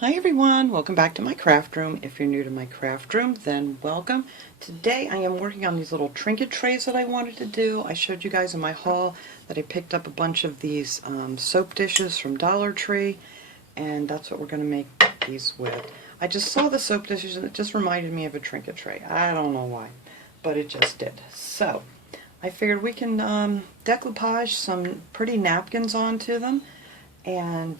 Hi everyone, welcome back to my craft room. If you're new to my craft room, then welcome. Today I am working on these little trinket trays that I wanted to do. I showed you guys in my haul that I picked up a bunch of these soap dishes from Dollar Tree, and that's what we're going to make these with. I just saw the soap dishes and it just reminded me of a trinket tray. I don't know why, but it just did. So I figured we can decoupage some pretty napkins onto them. And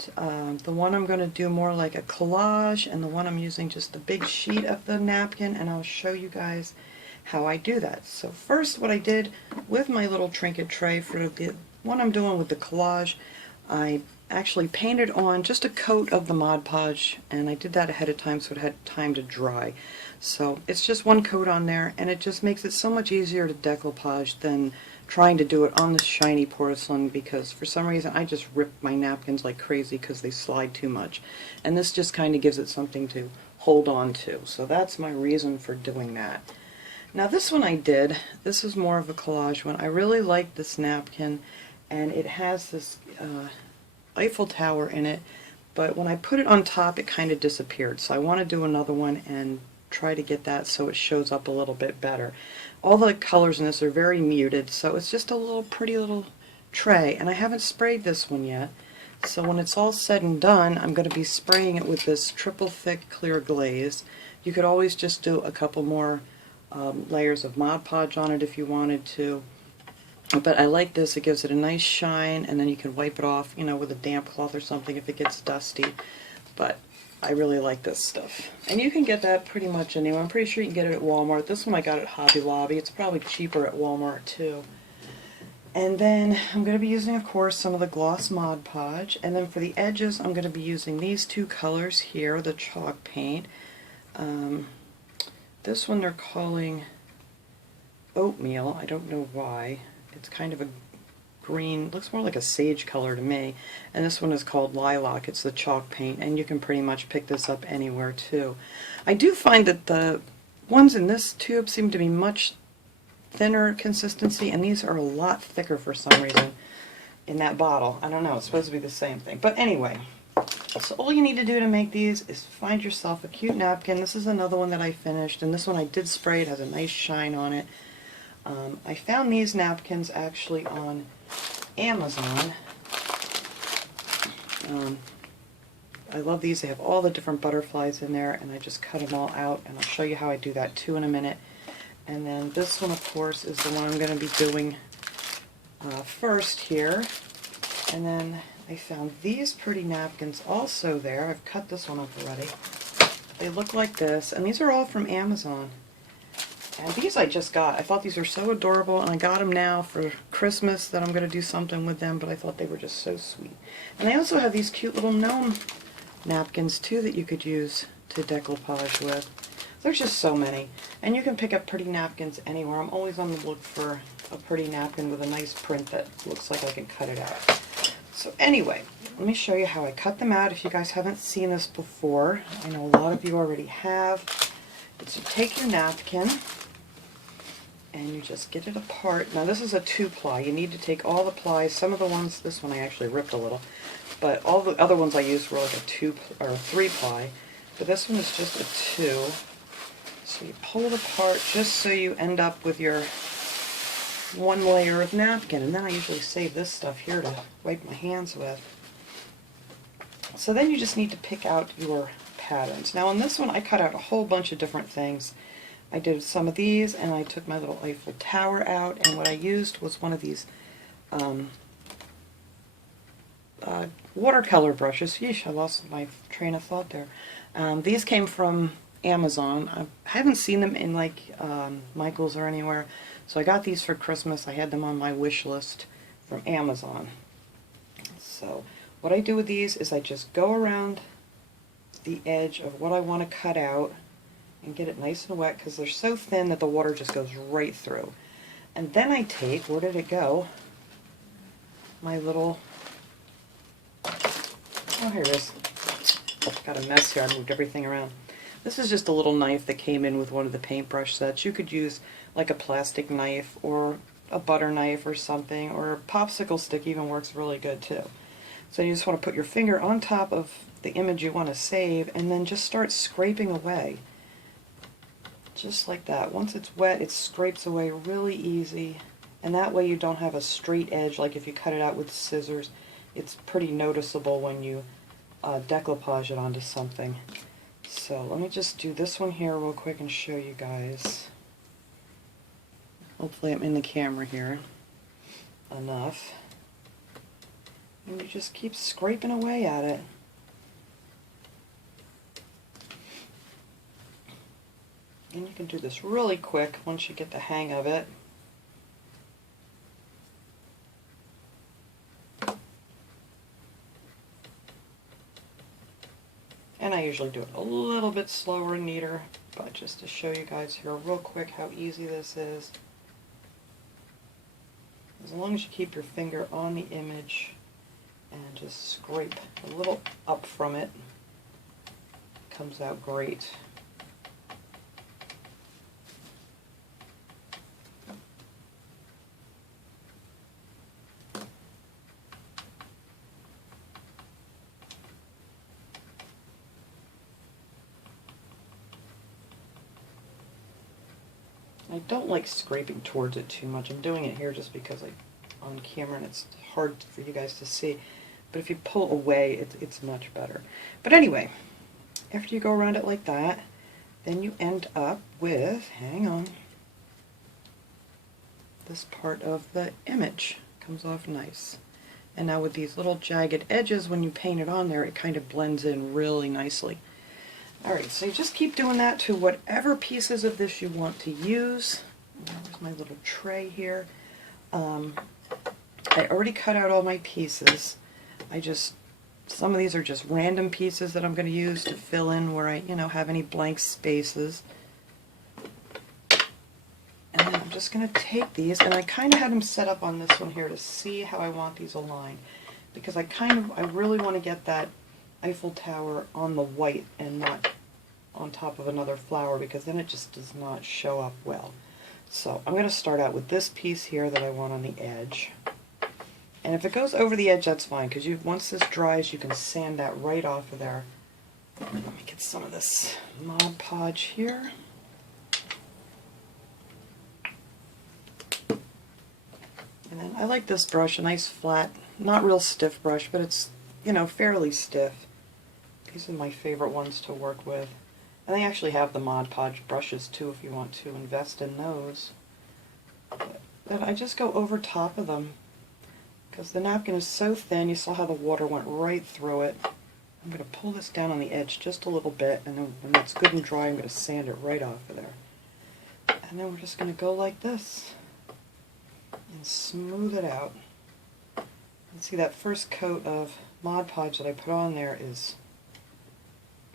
the one I'm going to do more like a collage, and the one I'm using just a big sheet of the napkin, and I'll show you guys how I do that. So first, what I did with my little trinket tray for the one I'm doing with the collage, I actually painted on just a coat of the Mod Podge, and I did that ahead of time so it had time to dry. So it's just one coat on there, and it just makes it so much easier to decoupage than trying to do it on this shiny porcelain, because for some reason I just rip my napkins like crazy because they slide too much. And this just kind of gives it something to hold on to. So that's my reason for doing that. Now this one I did, this is more of a collage one. I really like this napkin, and it has this Eiffel Tower in it, but when I put it on top it kind of disappeared. So I want to do another one and try to get that so it shows up a little bit better. All the colors in this are very muted, so it's just a little pretty little tray, and I haven't sprayed this one yet. So when it's all said and done, I'm going to be spraying it with this triple thick clear glaze. You could always just do a couple more layers of Mod Podge on it if you wanted to. But I like this, it gives it a nice shine, and then you can wipe it off, you know, with a damp cloth or something if it gets dusty. But I really like this stuff. And you can get that pretty much anywhere. I'm pretty sure you can get it at Walmart. This one I got at Hobby Lobby. It's probably cheaper at Walmart too. And then I'm going to be using, of course, some of the gloss Mod Podge. And then for the edges, I'm going to be using these two colors here, the chalk paint. This one they're calling oatmeal. I don't know why. It's kind of a green, looks more like a sage color to me. And this one is called lilac. It's the chalk paint, and you can pretty much pick this up anywhere too. I do find that the ones in this tube seem to be much thinner consistency, and these are a lot thicker for some reason in that bottle. I don't know, it's supposed to be the same thing. But anyway, so all you need to do to make these is find yourself a cute napkin. This is another one that I finished, and this one I did spray. It has a nice shine on it. I found these napkins actually on Amazon. I love these. They have all the different butterflies in there, and I just cut them all out, and I'll show you how I do that too in a minute. And then this one, of course, is the one I'm going to be doing first here. And then I found these pretty napkins also there. I've cut this one up already. They look like this, and these are all from Amazon. And these I just got. I thought these were so adorable, and I got them now for Christmas that I'm going to do something with them, but I thought they were just so sweet. And I also have these cute little gnome napkins too that you could use to decoupage with. There's just so many. And you can pick up pretty napkins anywhere. I'm always on the look for a pretty napkin with a nice print that looks like I can cut it out. So anyway, let me show you how I cut them out if you guys haven't seen this before. I know a lot of you already have. So take your napkin and you just get it apart. Now this is a 2-ply. You need to take all the plies. Some of the ones, this one I actually ripped a little, but all the other ones I used were like a 2 or a 3-ply. But this one is just a 2. So you pull it apart just so you end up with your one layer of napkin. And then I usually save this stuff here to wipe my hands with. So then you just need to pick out your patterns. Now on this one I cut out a whole bunch of different things. I did some of these, and I took my little Eiffel Tower out, and what I used was one of these watercolor brushes. Yeesh, I lost my train of thought there. These came from Amazon. I haven't seen them in like Michael's or anywhere, so I got these for Christmas. I had them on my wish list from Amazon. So what I do with these is I just go around the edge of what I want to cut out and get it nice and wet, because they're so thin that the water just goes right through. And then I take, where did it go? My little, oh here it is. Got a mess here, I moved everything around. This is just a little knife that came in with one of the paintbrush sets. You could use like a plastic knife or a butter knife or something, or a popsicle stick even works really good too. So you just want to put your finger on top of the image you want to save and then just start scraping away. Just like that. Once it's wet, it scrapes away really easy, and that way you don't have a straight edge like if you cut it out with scissors. It's pretty noticeable when you decoupage it onto something. So let me just do this one here real quick and show you guys. Hopefully I'm in the camera here enough. And you just keep scraping away at it. And you can do this really quick once you get the hang of it. And I usually do it a little bit slower and neater, but just to show you guys here real quick how easy this is. As long as you keep your finger on the image and just scrape a little up from it, it comes out great. I don't like scraping towards it too much. I'm doing it here just because I'm on camera and it's hard for you guys to see. But if you pull away, it's much better. But anyway, after you go around it like that, then you end up with, hang on, this part of the image comes off nice. And now with these little jagged edges, when you paint it on there, it kind of blends in really nicely. Alright, so you just keep doing that to whatever pieces of this you want to use. There's my little tray here. I already cut out all my pieces. Some of these are just random pieces that I'm going to use to fill in where I, have any blank spaces. And then I'm just going to take these, and I kind of had them set up on this one here to see how I want these aligned. Because I really want to get that Eiffel Tower on the white and not on top of another flower, because then it just does not show up well. So I'm going to start out with this piece here that I want on the edge. And if it goes over the edge, that's fine, because once this dries, you can sand that right off of there. Let me get some of this Mod Podge here. And then I like this brush, a nice flat, not real stiff brush, but it's, fairly stiff. These are my favorite ones to work with. And they actually have the Mod Podge brushes too if you want to invest in those. But I just go over top of them because the napkin is so thin. You saw how the water went right through it. I'm going to pull this down on the edge just a little bit, and then when it's good and dry, I'm going to sand it right off of there. And then we're just going to go like this and smooth it out. And see, that first coat of Mod Podge that I put on there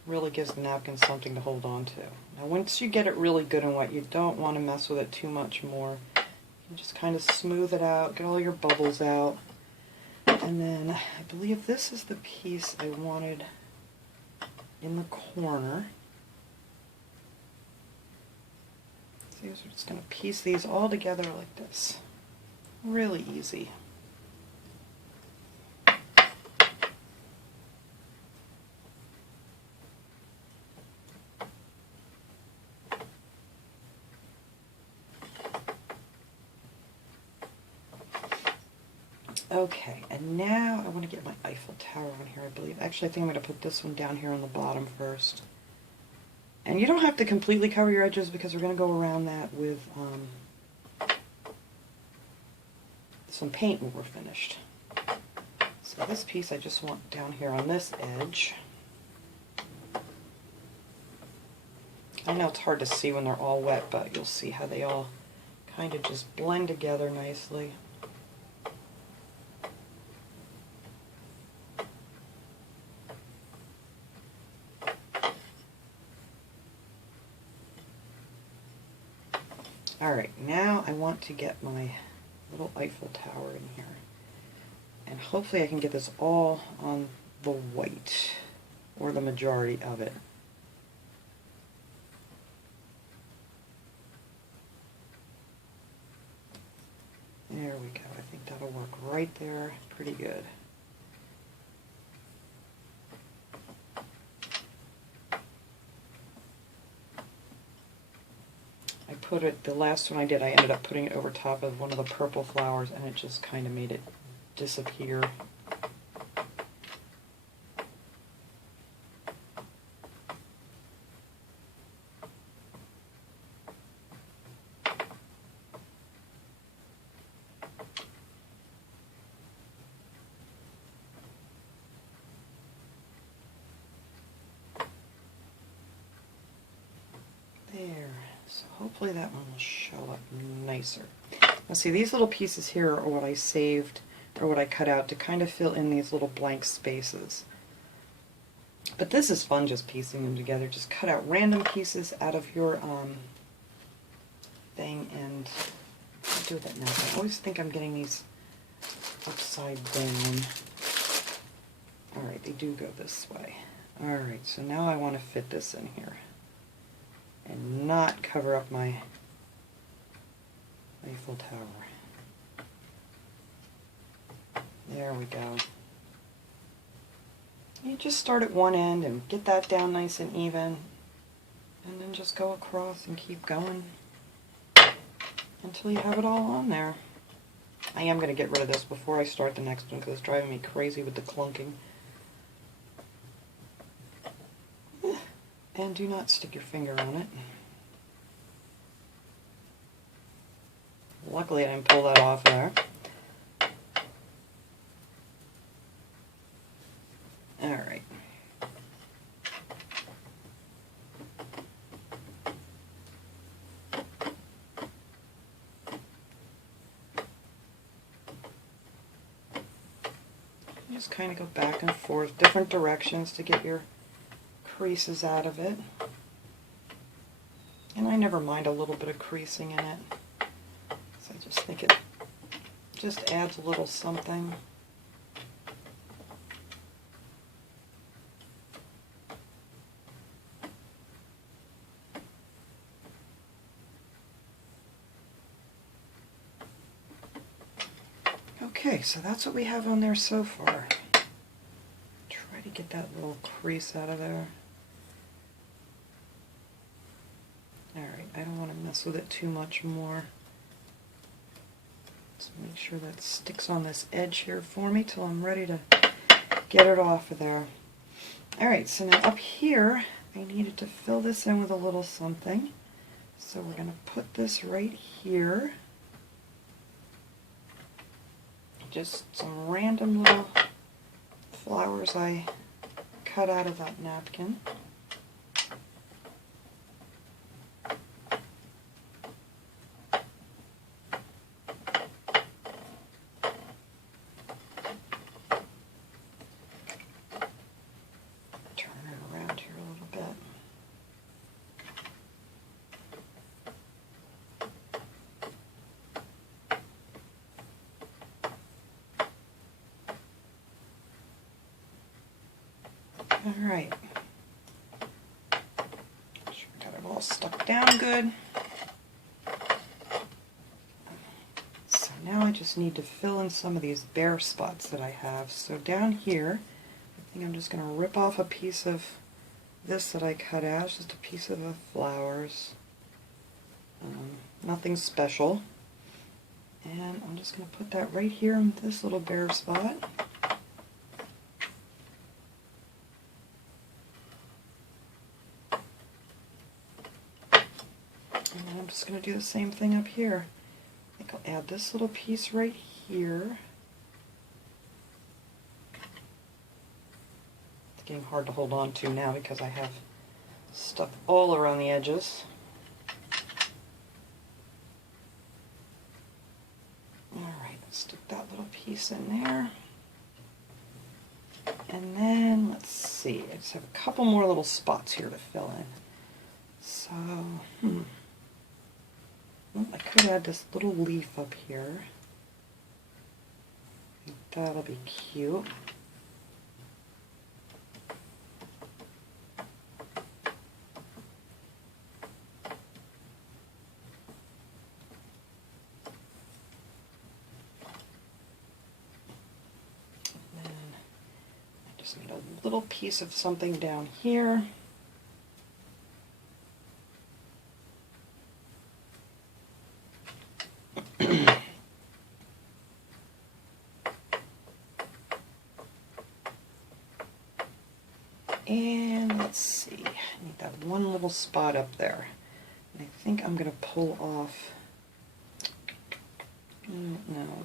really gives the napkin something to hold on to. Now once you get it really good and wet, you don't want to mess with it too much more. You just kind of smooth it out, get all your bubbles out. And then I believe this is the piece I wanted in the corner. So we're just going to piece these all together like this. Really easy. Okay, and now I want to get my Eiffel Tower on here, I believe. Actually, I think I'm going to put this one down here on the bottom first. And you don't have to completely cover your edges because we're going to go around that with some paint when we're finished. So this piece I just want down here on this edge. I know it's hard to see when they're all wet, but you'll see how they all kind of just blend together nicely. Alright, now I want to get my little Eiffel Tower in here. And hopefully I can get this all on the white, or the majority of it. There we go. I think that'll work right there pretty good. put it, the last one I did, I ended up putting it over top of one of the purple flowers, and it just kind of made it disappear. There, so hopefully that one will show up nicer. Now see, these little pieces here are what I saved, or what I cut out to kind of fill in these little blank spaces. But this is fun, just piecing them together. Just cut out random pieces out of your thing, and I'll do that now. I always think I'm getting these upside down. Alright, they do go this way. Alright, so now I want to fit this in here and not cover up my Eiffel Tower. There we go. You just start at one end and get that down nice and even, and then just go across and keep going until you have it all on there. I am going to get rid of this before I start the next one because it's driving me crazy with the clunking. And do not stick your finger on it. Luckily I didn't pull that off there. Alright. Just kind of go back and forth, different directions to get your creases out of it. And I never mind a little bit of creasing in it. So I just think it just adds a little something. Okay, so that's what we have on there so far. Try to get that little crease out of there. Alright, I don't want to mess with it too much more. Let's make sure that sticks on this edge here for me till I'm ready to get it off of there. Alright, so now up here, I needed to fill this in with a little something. So we're going to put this right here. Just some random little flowers I cut out of that napkin. Turn it around here a little bit. Alright, sure got it all stuck down good. So now I just need to fill in some of these bare spots that I have. So down here, I think I'm just going to rip off a piece of this that I cut out. It's just a piece of the flowers. Nothing special. And I'm just going to put that right here in this little bare spot. And then I'm just going to do the same thing up here. I think I'll add this little piece right here. It's getting hard to hold on to now because I have stuff all around the edges. Alright, let's stick that little piece in there. And then, let's see, I just have a couple more little spots here to fill in. So, well, I could add this little leaf up here. That'll be cute. And then I just need a little piece of something down here. And let's see, I need that one little spot up there. And I think I'm going to pull off, no.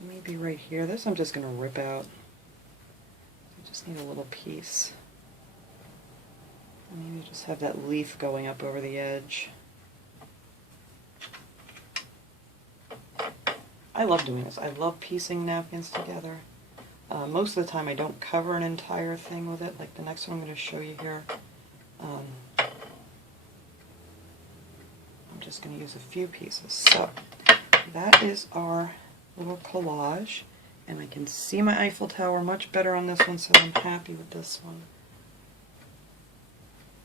Maybe right here. This I'm just going to rip out. I just need a little piece. Maybe just have that leaf going up over the edge. I love doing this. I love piecing napkins together. Most of the time I don't cover an entire thing with it, like the next one I'm going to show you here. I'm just going to use a few pieces. So that is our little collage, and I can see my Eiffel Tower much better on this one, so I'm happy with this one.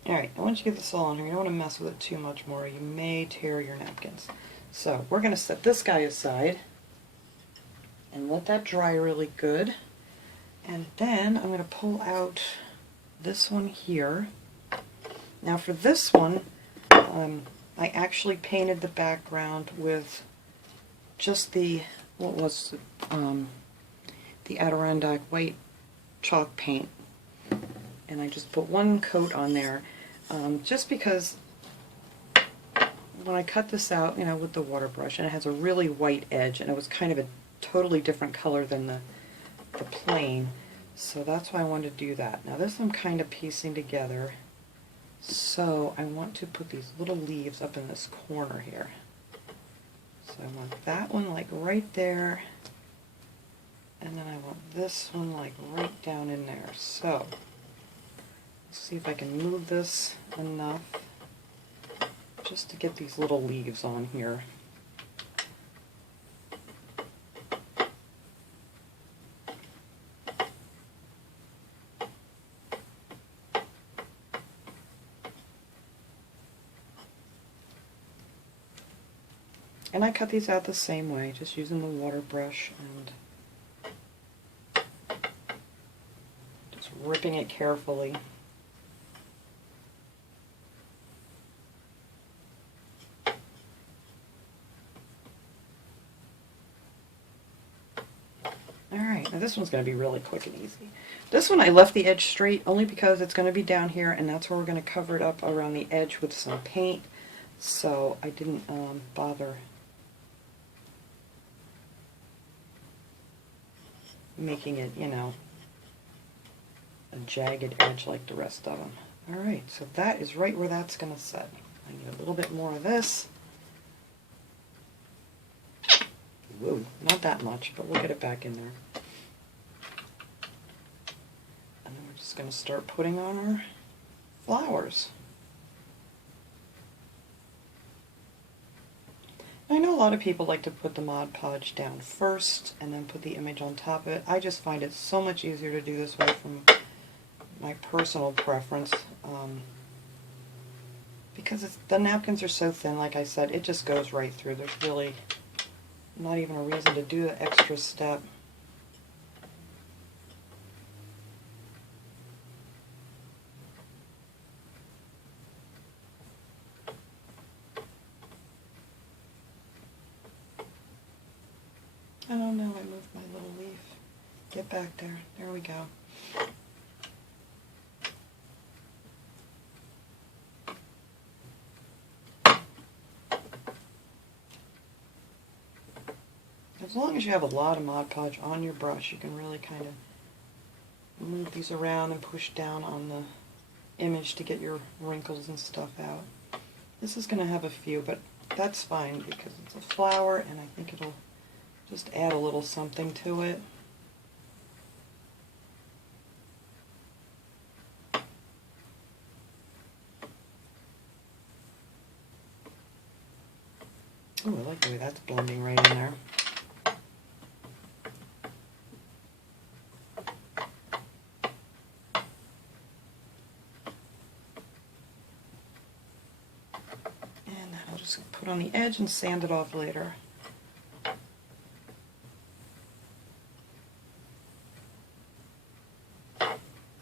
Alright, and once you get this all on here, you don't want to mess with it too much more. You may tear your napkins. So we're going to set this guy aside and let that dry really good. And then I'm going to pull out this one here. Now for this one, I actually painted the background with just the, what was it, the Adirondack white chalk paint. And I just put one coat on there, just because when I cut this out, you know, with the water brush, and it has a really white edge, and it was kind of a totally different color than the plain, so that's why I wanted to do that. Now this I'm kind of piecing together, so I want to put these little leaves up in this corner here. So I want that one like right there, and then I want this one like right down in there. So let's see if I can move this enough just to get these little leaves on here. And I cut these out the same way, just using the water brush and just ripping it carefully. Alright, now this one's going to be really quick and easy. This one I left the edge straight only because it's going to be down here, and that's where we're going to cover it up around the edge with some paint, so I didn't bother making it, you know, a jagged edge like the rest of them. Alright, so that is right where that's going to set. I need a little bit more of this. Whoa, not that much, but we'll get it back in there. And then we're just going to start putting on our flowers. I know a lot of people like to put the Mod Podge down first and then put the image on top of it. I just find it so much easier to do this way from my personal preference, because the napkins are so thin, like I said, it just goes right through. There's really not even a reason to do the extra step. Oh no, I moved my little leaf. Get back there. There we go. As long as you have a lot of Mod Podge on your brush, you can really kind of move these around and push down on the image to get your wrinkles and stuff out. This is going to have a few, but that's fine because it's a flower, and I think it'll just add a little something to it. Oh, I like the way that's blending right in there. And then I'll just put on the edge and sand it off later.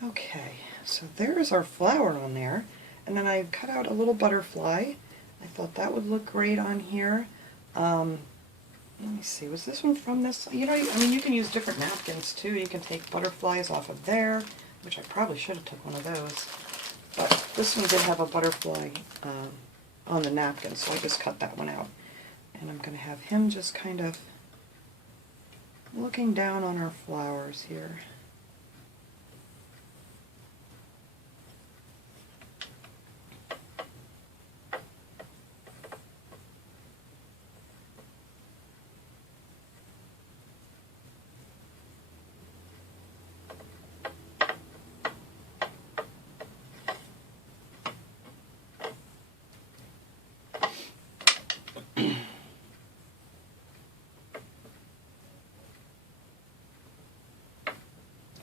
Okay, so there's our flower on there, and then I cut out a little butterfly. I thought that would look great on here. Let me see, was this one from this? You know, I mean, you can use different napkins too. You can take butterflies off of there, which I probably should have took one of those. But this one did have a butterfly on the napkin, so I just cut that one out. And I'm going to have him just kind of looking down on our flowers here.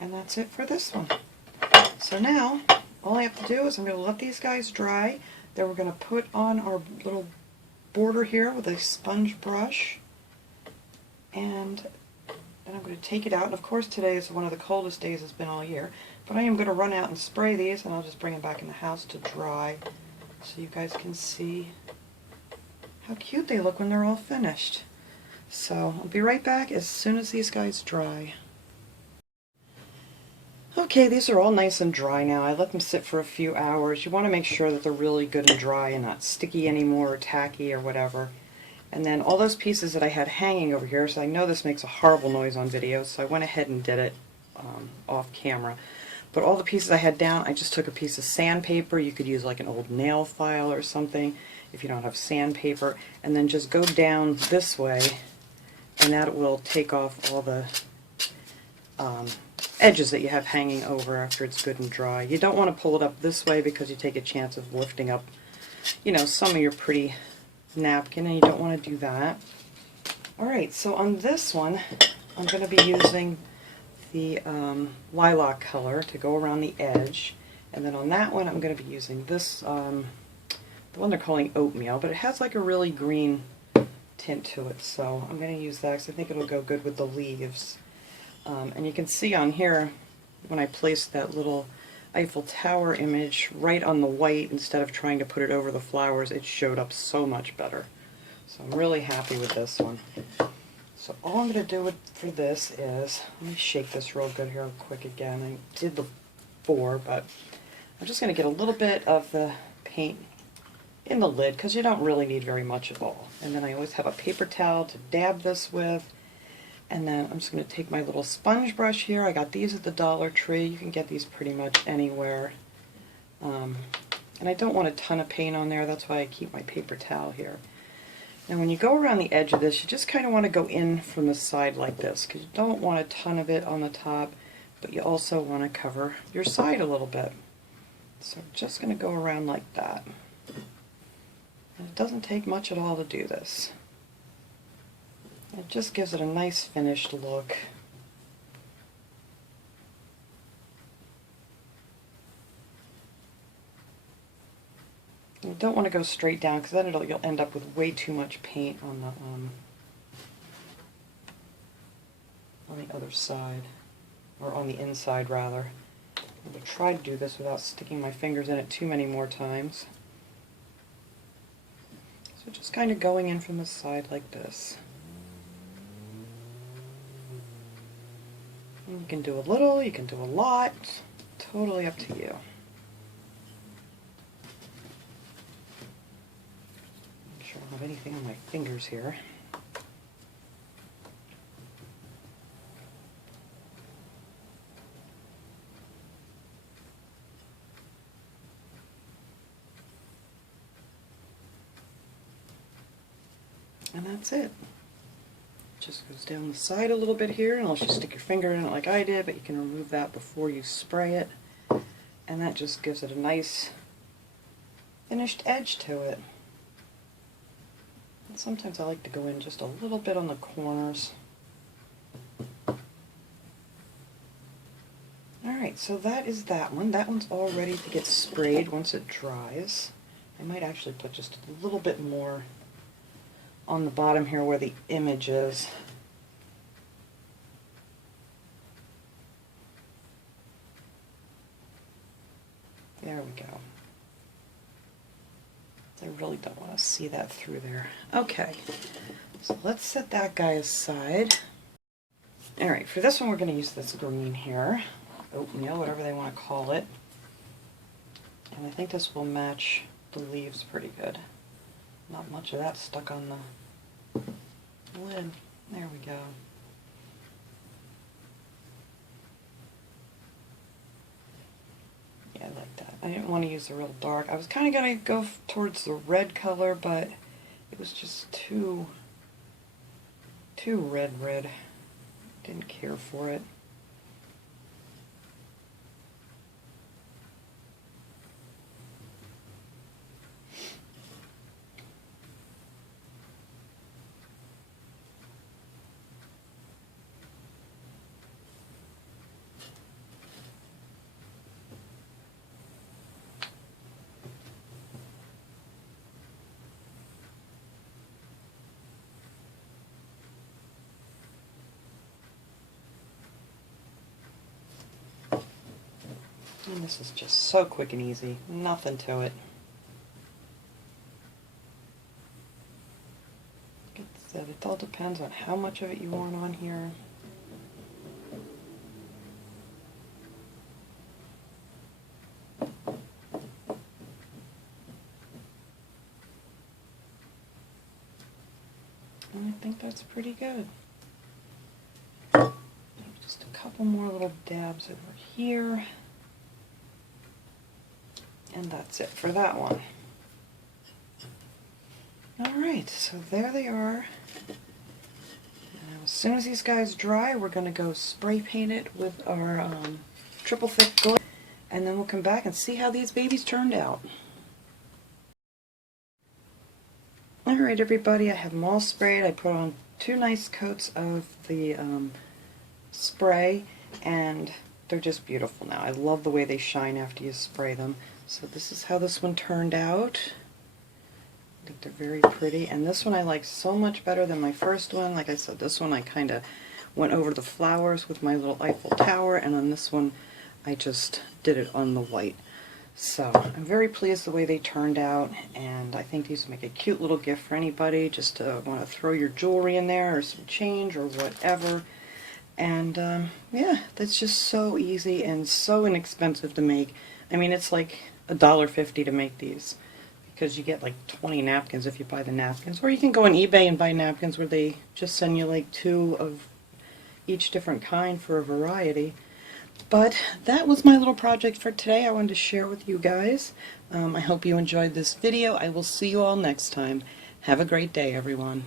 And that's it for this one. So now, all I have to do is I'm going to let these guys dry. Then we're going to put on our little border here with a sponge brush. And then I'm going to take it out. And of course today is one of the coldest days it's been all year. But I am going to run out and spray these, and I'll just bring them back in the house to dry so you guys can see how cute they look when they're all finished. So I'll be right back as soon as these guys dry. Okay, these are all nice and dry now. I let them sit for a few hours. You want to make sure that they're really good and dry and not sticky anymore or tacky or whatever. And then all those pieces that I had hanging over here, so I know this makes a horrible noise on video, so I went ahead and did it off camera. But all the pieces I had down, I just took a piece of sandpaper. You could use like an old nail file or something if you don't have sandpaper, and then just go down this way, and that will take off all the edges that you have hanging over after it's good and dry. You don't want to pull it up this way because you take a chance of lifting up, you know, some of your pretty napkin, and you don't want to do that. Alright, so on this one, I'm going to be using the lilac color to go around the edge, and then on that one I'm going to be using this, the one they're calling oatmeal, but it has like a really green tint to it, so I'm going to use that because I think it'll go good with the leaves. And you can see on here, when I placed that little Eiffel Tower image right on the white instead of trying to put it over the flowers, it showed up so much better. So I'm really happy with this one. So all I'm going to do for this is, let me shake this real good here real quick again. I did before, but I'm just going to get a little bit of the paint in the lid because you don't really need very much at all. And then I always have a paper towel to dab this with. And then I'm just going to take my little sponge brush here. I got these at the Dollar Tree. You can get these pretty much anywhere. And I don't want a ton of paint on there. That's why I keep my paper towel here. Now when you go around the edge of this, you just kind of want to go in from the side like this, because you don't want a ton of it on the top, but you also want to cover your side a little bit. So I'm just going to go around like that. And it doesn't take much at all to do this. It just gives it a nice finished look. You don't want to go straight down because then you'll end up with way too much paint on the other side, or on the inside rather. I'm going to try to do this without sticking my fingers in it too many more times. So just kind of going in from the side like this. You can do a little, you can do a lot, totally up to you. Make sure I don't have anything on my fingers here. And that's it. Just goes down the side a little bit here, unless you stick your finger in it like I did, but you can remove that before you spray it. And that just gives it a nice finished edge to it. And sometimes I like to go in just a little bit on the corners. Alright, so that is that one. That one's all ready to get sprayed once it dries. I might actually put just a little bit more on the bottom here where the image is. There we go. I really don't want to see that through there. Okay, so let's set that guy aside. Alright, for this one we're going to use this green here, oatmeal, whatever they want to call it. And I think this will match the leaves pretty good. Not much of that stuck on the lid. There we go. Yeah, I like that. I didn't want to use the real dark. I was kind of going to go towards the red color, but it was just too red. Didn't care for it. And this is just so quick and easy, nothing to it. Like I said, it all depends on how much of it you want on here. And I think that's pretty good. Just a couple more little dabs over here. And that's it for that one. Alright, so there they are. Now, as soon as these guys dry, we're going to go spray paint it with our triple thick glaze, and then we'll come back and see how these babies turned out. Alright everybody, I have them all sprayed. I put on 2 nice coats of the spray, and they're just beautiful now. I love the way they shine after you spray them. So this is how this one turned out. I think they're very pretty, and this one I like so much better than my first one. Like I said, this one I kind of went over the flowers with my little Eiffel Tower, and on this one I just did it on the white. So I'm very pleased the way they turned out, and I think these make a cute little gift for anybody just to want to throw your jewelry in there or some change or whatever. And yeah, that's just so easy and so inexpensive to make. I mean, it's like $1.50 to make these, because you get like 20 napkins if you buy the napkins, or you can go on eBay and buy napkins where they just send you like 2 of each different kind for a variety. But that was my little project for today. I wanted to share with you guys. I hope you enjoyed this video. I will see you all next time. Have a great day, everyone.